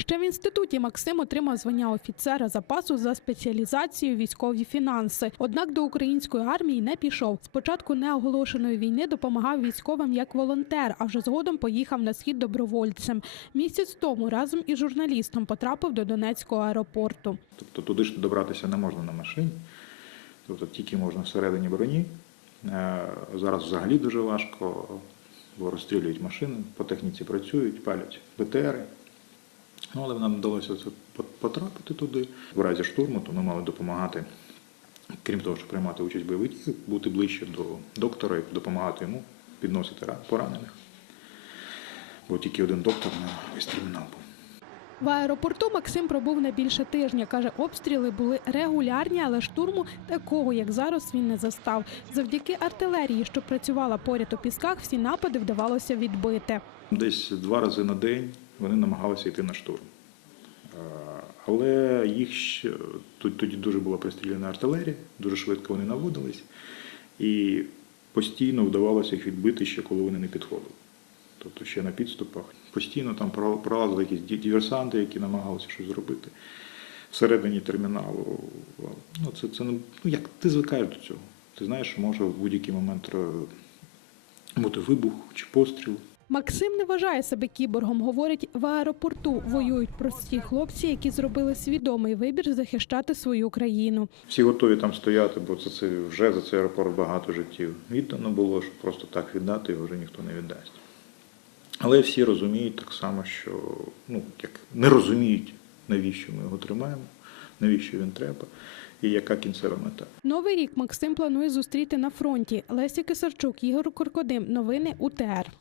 Ще в інституті Максим отримав звання офіцера запасу за спеціалізацією військові фінанси. Однак до української армії не пішов. Спочатку неоголошеної війни допомагав військовим як волонтер, а вже згодом поїхав на схід добровольцем. Місяць тому разом із журналістом потрапив до Донецького аеропорту. Тобто туди ж добратися не можна на машині, тобто тільки можна всередині броні. Е, Зараз взагалі дуже важко, бо розстрілюють машини, по техніці працюють, палять БТРи. Ну, але нам вдалося це по- потрапити туди. В разі штурму, то ми мали допомагати, крім того, що приймати участь в бойових діях, бути ближче до доктора і допомагати йому підносити поранених. Бо тільки один доктор на весь термінал був. В аеропорту Максим пробув не більше тижня. Каже, обстріли були регулярні, але штурму такого, як зараз, він не застав. Завдяки артилерії, що працювала поряд у пісках, всі напади вдавалося відбити. Десь два рази на день вони намагалися йти на штурм. Але їх ще тоді дуже була пристріляна артилерія, дуже швидко вони наводились, і постійно вдавалося їх відбити ще коли вони не підходили. Тобто ще на підступах. Постійно там пролазили якісь диверсанти, які намагалися щось зробити всередині терміналу. Ну, це, це ну, як ти звикаєш до цього. Ти знаєш, що може в будь-який момент е, бути вибух чи постріл. Максим не вважає себе кіборгом. Говорить, в аеропорту воюють прості хлопці, які зробили свідомий вибір захищати свою країну. Всі готові там стояти, бо це, це вже за цей аеропорт багато життів. Віддано було, що просто так віддати його вже ніхто не віддасть. Але всі розуміють так само, що ну, як не розуміють, навіщо ми його тримаємо, навіщо він треба і яка кінцева мета. Новий рік Максим планує зустріти на фронті. Леся Кисарчук, Ігор Коркодим. Новини УТР.